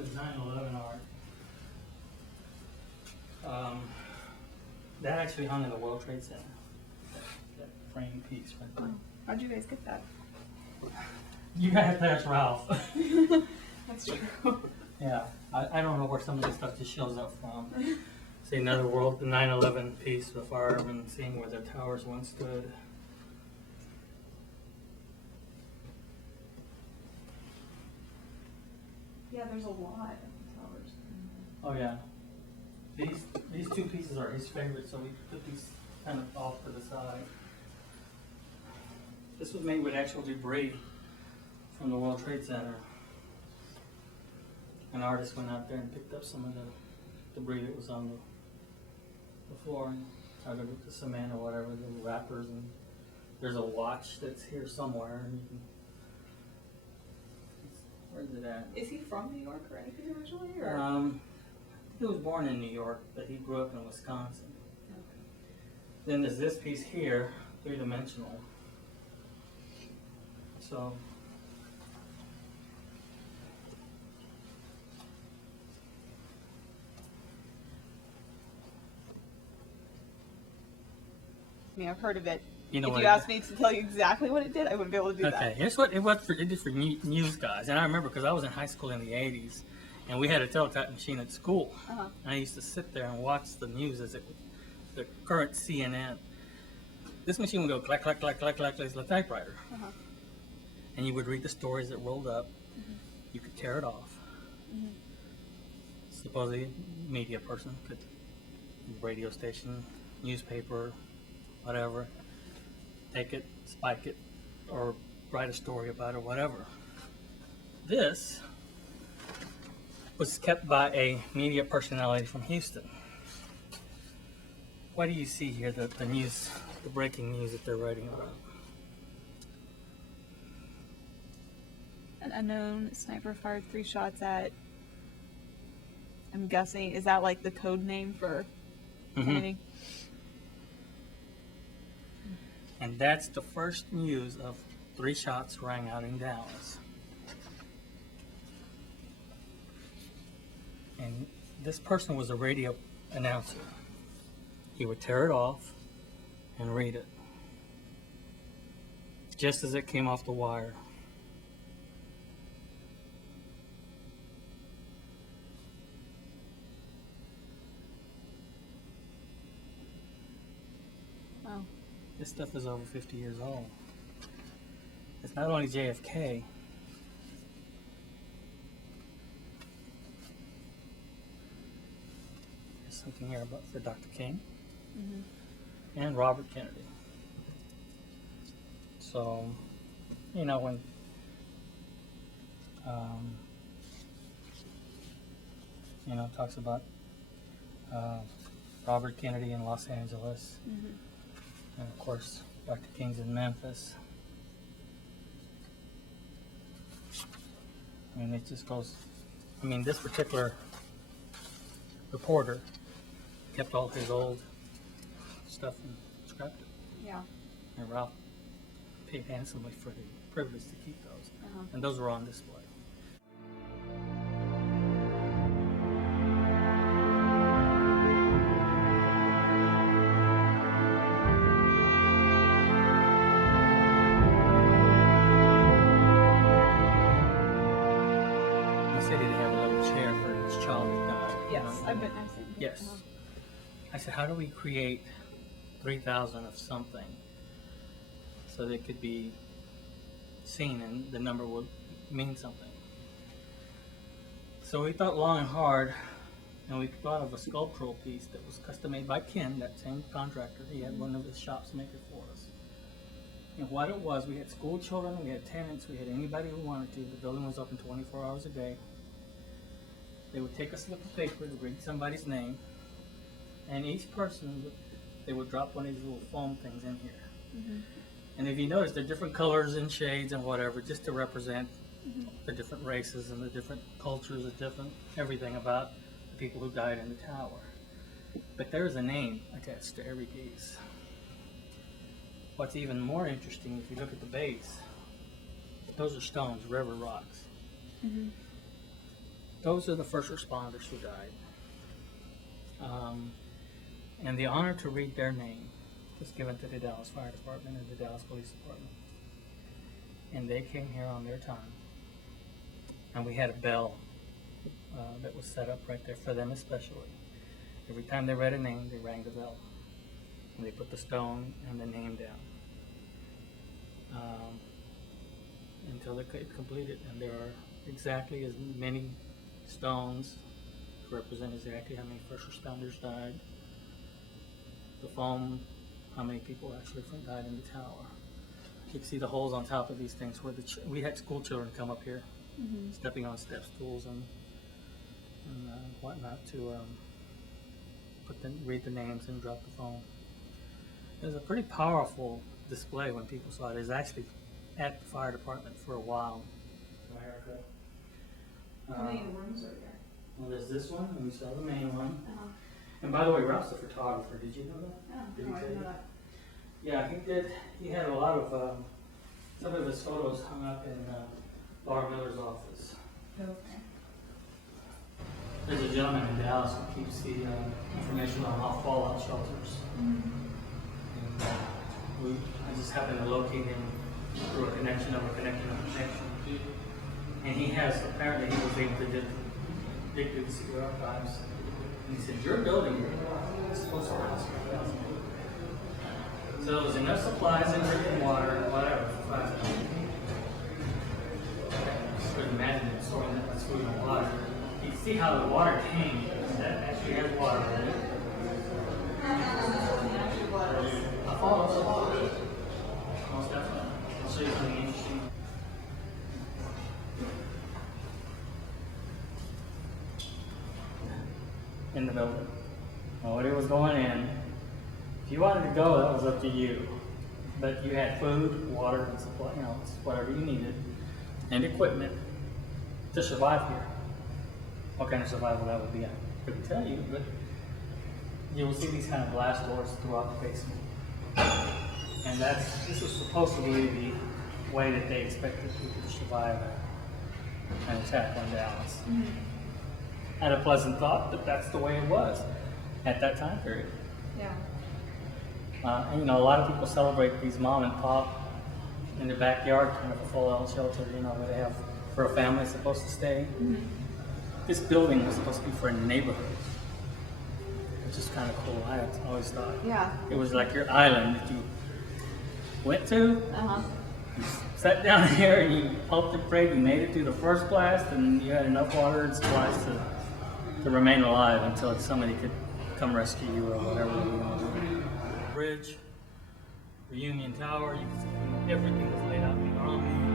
his 9/11 art. That actually hung in the World Trade Center. That frame piece right there. Oh, how'd you guys get that? You gotta have to ask Ralph. That's true. Yeah, I don't know where some of this stuff just shows up from. See another world, the 9/11 piece, the firemen seeing where the towers once stood. Yeah, there's a lot of towers. Oh yeah. These two pieces are his favorite, so we put these kind of off to the side. This was made with actual debris from the World Trade Center. An artist went out there and picked up some of the debris that was on the floor and out of the cement or whatever, the wrappers, and there's a watch that's here somewhere. And you can, where's it at? Is he from New York or anything originally? Or? He was born in New York, but he grew up in Wisconsin. Okay. Then there's this piece here, three-dimensional. So I mean, I've heard of it. you know If what you it- asked me to tell you exactly what it did, I wouldn't be able to do that. Okay, here's what it was for. It did for news guys, and I remember because I was in high school in the '80s, and we had a teletype machine at school. Uh-huh. And I used to sit there and watch the news as the current CNN. This machine would go clack clack clack clack clack like a typewriter, Uh-huh. and you would read the stories that rolled up. You could tear it off. Supposedly, a media person could, radio station, newspaper, whatever, take it, spike it, or write a story about it, or whatever. This was kept by a media personality from Houston. What do you see here, the news, the breaking news that they're writing about? An unknown sniper fired 3 shots at, I'm guessing, is that like the code name for anything? And that's the first news of 3 shots rang out in Dallas. And this person was a radio announcer. He would tear it off and read it just as it came off the wire. Wow. This stuff is over 50 years old. It's not only JFK. There's something here about for Dr. King and Robert Kennedy. So, you know, when it talks about Robert Kennedy in Los Angeles, and of course, Dr. King's in Memphis. I mean, it just goes. I mean, this particular reporter kept all his old stuff and scrapped it. Yeah. And Ralph paid handsomely for the privilege to keep those. Uh-huh. And those were on display. In the city, they have a little chair for each child that died. Yes, you know. I've seen. Yes. Uh-huh. I said, how do we create 3,000 of something so that it could be seen and the number would mean something? So we thought long and hard, and we thought of a sculptural piece that was custom made by Ken, that same contractor. He had one of his shops make it for us. And what it was, we had school children, we had tenants, we had anybody who wanted to. The building was open 24 hours a day. They would take a slip of paper to read somebody's name, and each person, they would drop one of these little foam things in here. And if you notice, they're different colors and shades and whatever, just to represent the different races and the different cultures, the different everything about the people who died in the tower. But there is a name attached to every piece. What's even more interesting, if you look at the base, those are stones, river rocks. those are the first responders who died. And the honor to read their name was given to the Dallas Fire Department and the Dallas Police Department. And they came here on their time. And we had a bell that was set up right there for them especially. Every time they read a name, they rang the bell. And they put the stone and the name down. Until they completed. And there are exactly as many stones to represent exactly how many first responders died. The foam, how many people actually died in the tower. You can see the holes on top of these things where we had school children come up here, stepping on step stools and whatnot to read the names and drop the foam. It was a pretty powerful display when people saw it. It was actually at the fire department for a while. How many rooms are there? Well, there's this one, and we saw the main one. And by the way, Ralph's a photographer. Did you know that? Oh, Did no, he I tell didn't you? know that. Yeah, he did. He had a lot of some of his photos hung up in Laura Miller's office. Okay. There's a gentleman in Dallas who keeps the information on all fallout shelters. And, I just happened to locate him through a connection of a connection of a connection. And he has, apparently he was able to dig through the secret archives. And he said, your building is supposed to house 5,000 people. So there was enough supplies and drinking water and whatever for 5,000 people. I just couldn't imagine them storing that much food and water. You can see how the water came. That actually has water in it. I follow the water. Most definitely. I'll show you something interesting. In the building. Nobody was going in. If you wanted to go, that was up to you. But you had food, water, and supply, whatever you needed, and equipment to survive here. What kind of survival that would be, I couldn't tell you, but you will see these kind of glass doors throughout the basement. And this was supposed to be the way that they expected people to survive an attack on Dallas. I had a pleasant thought that that's the way it was at that time period. Yeah. And, a lot of people celebrate these mom and pop in their backyard kind of a fallout shelter, where they have for a family supposed to stay. This building was supposed to be for a neighborhood, which is kind of cool. I always thought it was like your island that you went to. You sat down here and you hoped and prayed you made it through the first blast, and you had enough water and supplies to remain alive until somebody could come rescue you or whatever you want to do. Bridge, the Union Tower, you can see everything was laid out in the army.